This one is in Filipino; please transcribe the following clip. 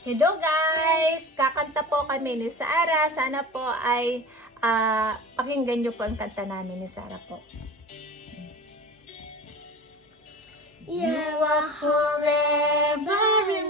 Hello guys! Kakanta po kami ni Sarah. Sana po ay pakinggan nyo po ang kanta namin ni Sarah po. You will forever remain